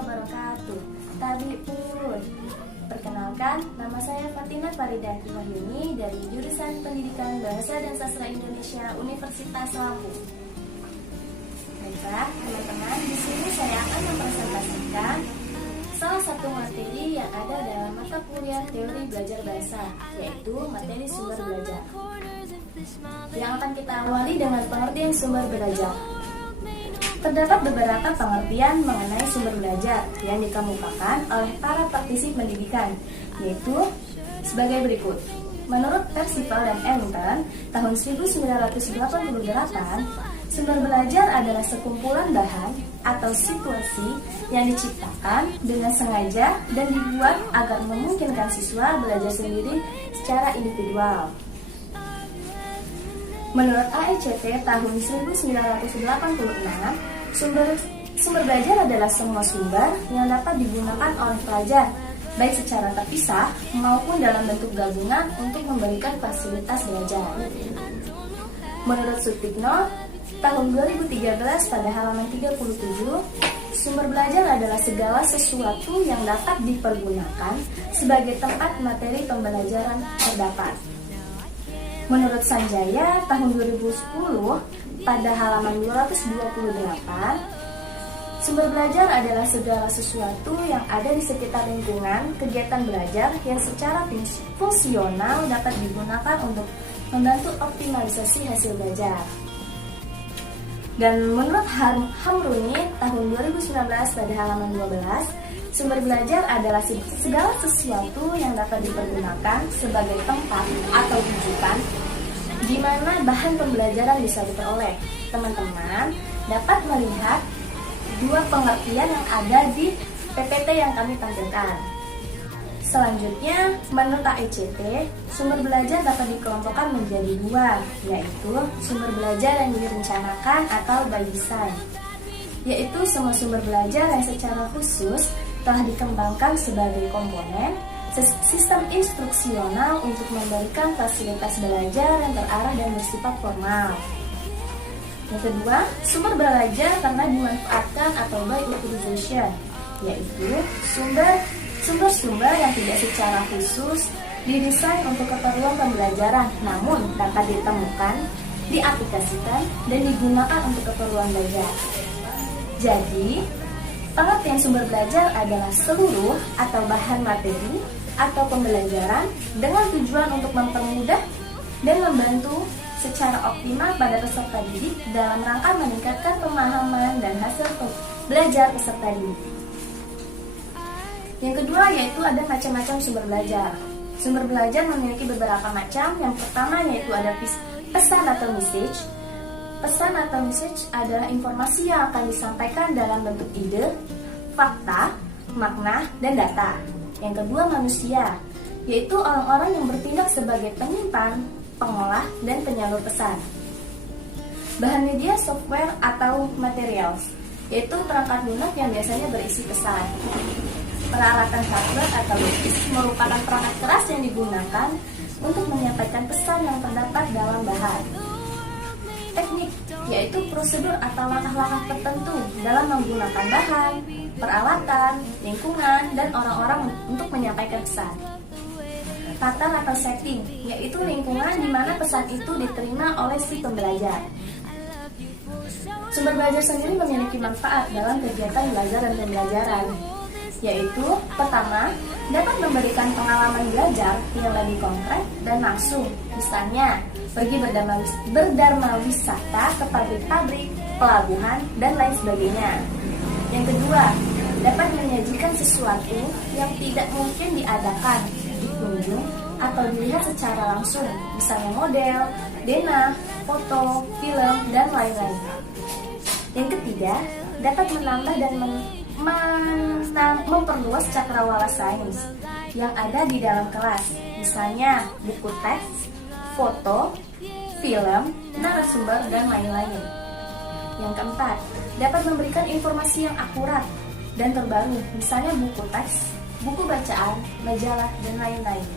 wabarakatuh. Tabi'un. Perkenalkan, nama saya Fatina Faridanti Wahyuni dari jurusan Pendidikan Bahasa dan Sastra Indonesia Universitas Lampung. Baiklah, teman-teman, di sini saya akan mempresentasikan salah satu materi yang ada dalam mata kuliah teori belajar bahasa, yaitu materi sumber belajar. Yang akan kita awali dengan pengertian sumber belajar. Terdapat beberapa pengertian mengenai sumber belajar yang dikemukakan oleh para praktisi pendidikan, yaitu sebagai berikut. Menurut Percival dan Ellington, tahun 1988, sumber belajar adalah sekumpulan bahan atau situasi yang diciptakan dengan sengaja dan dibuat agar memungkinkan siswa belajar sendiri secara individual. Menurut AECT tahun 1986, sumber belajar adalah semua sumber yang dapat digunakan oleh pelajar, baik secara terpisah maupun dalam bentuk gabungan untuk memberikan fasilitas belajar. Menurut Sutikno, tahun 2013 pada halaman 37, sumber belajar adalah segala sesuatu yang dapat dipergunakan sebagai tempat materi pembelajaran terdapat. Menurut Sanjaya tahun 2010 pada halaman 228, sumber belajar adalah segala sesuatu yang ada di sekitar lingkungan kegiatan belajar yang secara fungsional dapat digunakan untuk membantu optimalisasi hasil belajar. Dan menurut Hamruni tahun 2019 pada halaman 12, sumber belajar adalah segala sesuatu yang dapat dipergunakan sebagai tempat atau rujukan di mana bahan pembelajaran bisa diperoleh. Teman-teman dapat melihat dua pengertian yang ada di PPT yang kami tampilkan. Selanjutnya, menurut AECT, sumber belajar dapat dikelompokkan menjadi dua, yaitu sumber belajar yang direncanakan atau by design, yaitu semua sumber belajar yang secara khusus telah dikembangkan sebagai komponen sistem instruksional untuk memberikan fasilitas belajar yang terarah dan bersifat formal. Yang kedua, sumber belajar karena dimanfaatkan atau by utilization, yaitu sumber-sumber yang tidak secara khusus didesain untuk keperluan pembelajaran, namun dapat ditemukan, diaplikasikan, dan digunakan untuk keperluan belajar. Jadi, pengertian sumber belajar adalah seluruh atau bahan materi atau pembelajaran dengan tujuan untuk mempermudah dan membantu secara optimal pada peserta didik dalam rangka meningkatkan pemahaman dan hasil belajar peserta didik. Yang kedua yaitu ada macam-macam sumber belajar. Sumber belajar memiliki beberapa macam. Yang pertama yaitu ada pesan atau message. Pesan atau message adalah informasi yang akan disampaikan dalam bentuk ide, fakta, makna, dan data. Yang kedua manusia, yaitu orang-orang yang bertindak sebagai penyimpan, pengolah, dan penyalur pesan. Bahan media software atau materials, yaitu perangkat lunak yang biasanya berisi pesan. Peralatan hardware atau logis merupakan perangkat keras yang digunakan untuk menyampaikan pesan yang terdapat dalam bahan. Teknik, yaitu prosedur atau langkah-langkah tertentu dalam menggunakan bahan, peralatan, lingkungan, dan orang-orang untuk menyampaikan pesan. Latar atau setting, yaitu lingkungan di mana pesan itu diterima oleh si pembelajar. Sumber belajar sendiri memiliki manfaat dalam kegiatan belajar dan pembelajaran, yaitu pertama, dapat memberikan pengalaman belajar yang lebih konkret dan langsung. Misalnya, pergi berdharma wisata ke pabrik-pabrik, pelabuhan, dan lain sebagainya. Yang kedua, dapat menyajikan sesuatu yang tidak mungkin diadakan, dikunjung, atau dilihat secara langsung, misalnya model, denah, foto, film, dan lain-lain. Yang ketiga, dapat menambah dan memperluas cakrawala sains yang ada di dalam kelas, misalnya buku teks, foto, film, narasumber, dan lain-lain. Yang keempat, dapat memberikan informasi yang akurat dan terbaru, misalnya buku teks, buku bacaan, majalah, dan lain-lain.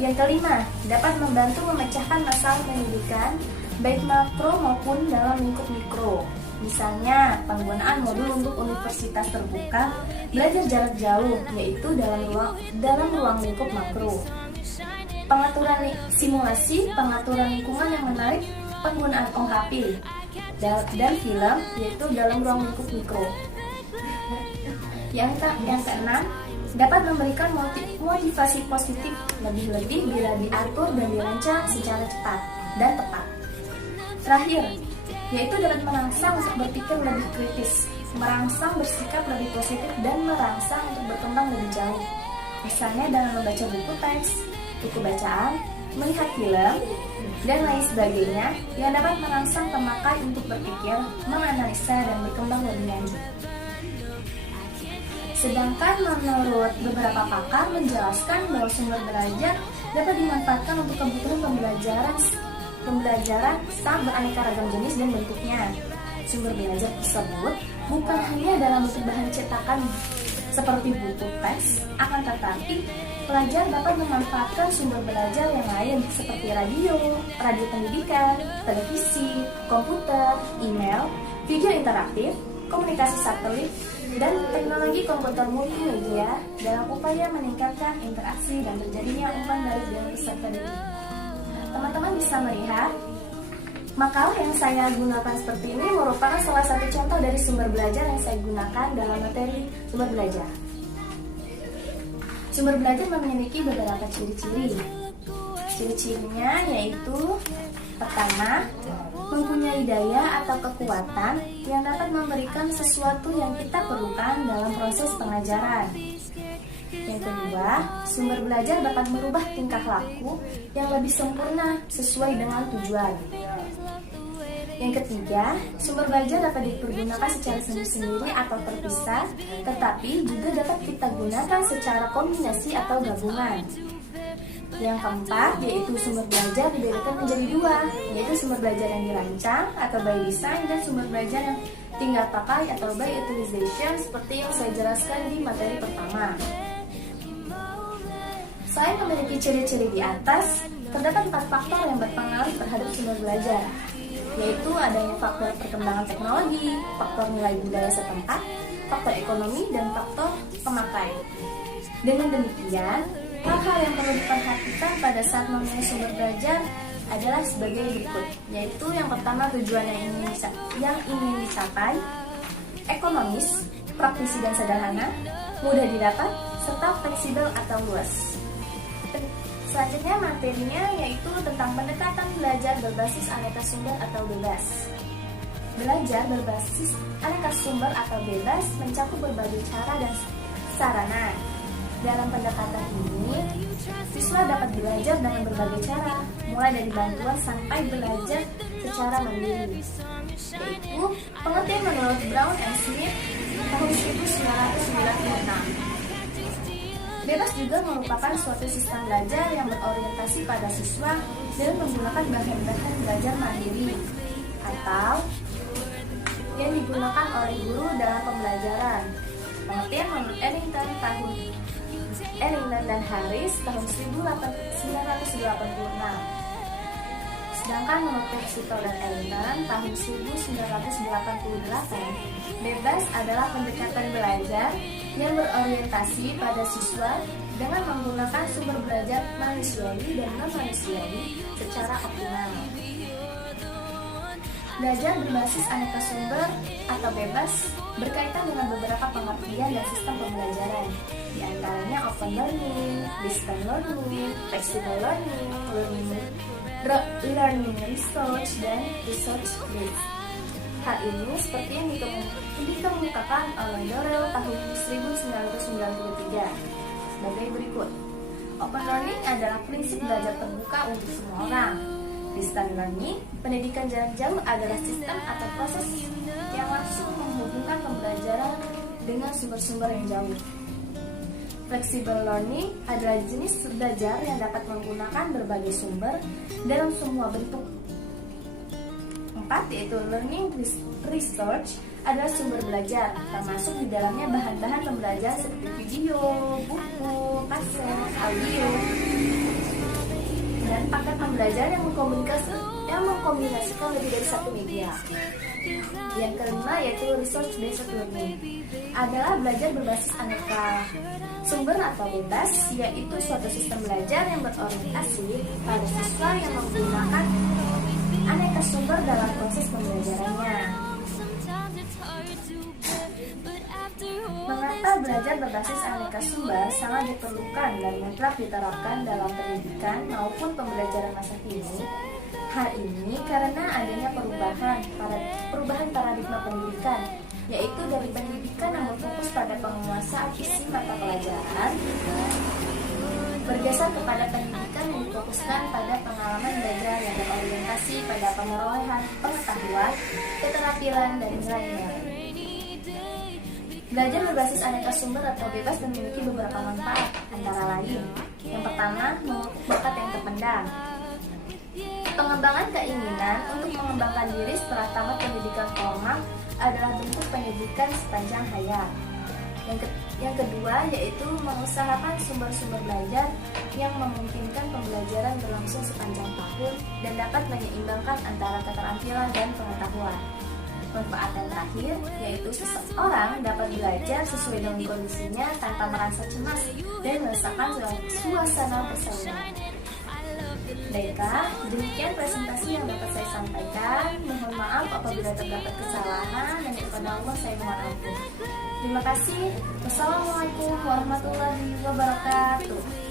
Yang kelima, dapat membantu memecahkan masalah pendidikan baik makro maupun dalam lingkup mikro. Misalnya, penggunaan modul untuk universitas terbuka, belajar jarak jauh, yaitu dalam ruang lingkup makro. Pengaturan simulasi, pengaturan lingkungan yang menarik, penggunaan OHP, dan film, yaitu dalam ruang lingkup mikro. Yang keenam, dapat memberikan motivasi positif, lebih-lebih bila diatur dan dirancang secara cepat dan tepat. Terakhir, yaitu dapat merangsang untuk berpikir lebih kritis, merangsang bersikap lebih positif, dan merangsang untuk berkembang lebih jauh. Misalnya dalam membaca buku teks, buku bacaan, melihat film, dan lain sebagainya yang dapat merangsang pemakai untuk berpikir, menganalisa, dan berkembang lebih lanjut. Sedangkan menurut beberapa pakar menjelaskan bahwa sumber belajar dapat dimanfaatkan untuk kebutuhan pembelajaran sangat beraneka ragam jenis dan bentuknya. Sumber belajar tersebut bukan hanya dalam bentuk bahan cetakan seperti buku teks, akan tetapi pelajar dapat memanfaatkan sumber belajar yang lain seperti radio pendidikan, televisi, komputer, email, video interaktif, komunikasi satelit, dan teknologi komputer multimedia dalam upaya meningkatkan interaksi dan terjadinya umpan dari peserta didik. Teman-teman bisa melihat makalah yang saya gunakan seperti ini merupakan salah satu contoh dari sumber belajar yang saya gunakan dalam materi sumber belajar. Sumber belajar memiliki beberapa ciri-ciri. Ciri-cirinya yaitu pertama, mempunyai daya atau kekuatan yang dapat memberikan sesuatu yang kita perlukan dalam proses pengajaran. Yang kedua, sumber belajar dapat merubah tingkah laku yang lebih sempurna sesuai dengan tujuan. Yang ketiga, sumber belajar dapat dipergunakan secara sendiri-sendiri atau terpisah, tetapi juga dapat kita gunakan secara kombinasi atau gabungan. Yang keempat, yaitu sumber belajar dibedakan menjadi dua, yaitu sumber belajar yang dirancang atau by design dan sumber belajar yang tinggal pakai atau by utilization seperti yang saya jelaskan di materi pertama. Selain memiliki ciri-ciri di atas, terdapat 4 faktor yang berpengaruh terhadap sumber belajar, yaitu adanya faktor perkembangan teknologi, faktor nilai budaya setempat, faktor ekonomi, dan faktor pemakai. Dengan demikian, hal-hal yang perlu diperhatikan pada saat memilih sumber belajar adalah sebagai berikut, yaitu yang pertama tujuan yang ingin dicapai, ekonomis, praktisi dan sederhana, mudah didapat, serta fleksibel atau luas. Selanjutnya materinya yaitu tentang pendekatan belajar berbasis aneka sumber atau bebas. Belajar berbasis aneka sumber atau bebas mencakup berbagai cara dan sarana. Dalam pendekatan ini, siswa dapat belajar dengan berbagai cara, mulai dari bantuan sampai belajar secara mandiri. Yaitu pengertian menurut Brown and Smith tahun 1996. Bebas juga merupakan suatu sistem belajar yang berorientasi pada siswa dengan menggunakan bahan-bahan belajar mandiri atau yang digunakan oleh guru dalam pembelajaran. Pengertian menurut Ellington dan Harris tahun 1986. Sedangkan menurut Percival dan Ellington tahun 1988, bebas adalah pendekatan belajar yang berorientasi pada siswa dengan menggunakan sumber belajar manusiawi dan non-manusiawi secara optimal. Belajar berbasis aneka sumber atau bebas berkaitan dengan beberapa pengertian dan sistem pembelajaran, di antaranya open learning, distance learning, flexible learning, learning research, dan research based. Hal ini seperti yang dikemukakan oleh Dorel tahun 1993 sebagai berikut. Open learning adalah prinsip belajar terbuka untuk semua orang. Distance learning, pendidikan jarak jauh adalah sistem atau proses yang langsung menghubungkan pembelajaran dengan sumber-sumber yang jauh. Flexible learning adalah jenis belajar yang dapat menggunakan berbagai sumber dalam semua bentuk. 4, yaitu learning research adalah sumber belajar, termasuk di dalamnya bahan-bahan pembelajaran seperti video, buku, kaset, audio, dan paket pembelajaran yang yang mengkombinasikan lebih dari satu media. Yang kelima yaitu research based learning, adalah belajar berbasis aneka sumber atau bebas, yaitu suatu sistem belajar yang berorientasi pada siswa yang menggunakan aneka sumber dalam proses pembelajarannya. Mengapa belajar berbasis aneka sumber sangat diperlukan dan mutlak diterapkan dalam pendidikan maupun pembelajaran masa kini? Hal ini karena adanya perubahan paradigma pendidikan, yaitu dari pendidikan yang berfokus pada penguasaan isi mata pelajaran bergeser kepada pendidikan yang difokuskan pada pengalaman belajar yang berorientasi pada pemerolehan pengetahuan, keterampilan, dan nilai-nilai. Belajar berbasis aneka sumber atau bebas memiliki beberapa manfaat, antara lain: yang pertama, memupuk bakat yang terpendam. Pengembangan keinginan untuk mengembangkan diri setelah tamat pendidikan formal adalah bentuk pendidikan sepanjang hayat. Yang kedua yaitu mengusahakan sumber-sumber belajar yang memungkinkan pembelajaran berlangsung sepanjang tahun dan dapat menyeimbangkan antara keterampilan dan pengetahuan. Manfaat yang terakhir yaitu seseorang dapat belajar sesuai dengan kondisinya tanpa merasa cemas dan merasakan suasana persaingan. Baiklah, demikian presentasi yang dapat saya sampaikan. Mohon maaf apabila terdapat kesalahan, dan kepada Allah saya mohon ampun. Terima kasih. Wassalamualaikum warahmatullahi wabarakatuh.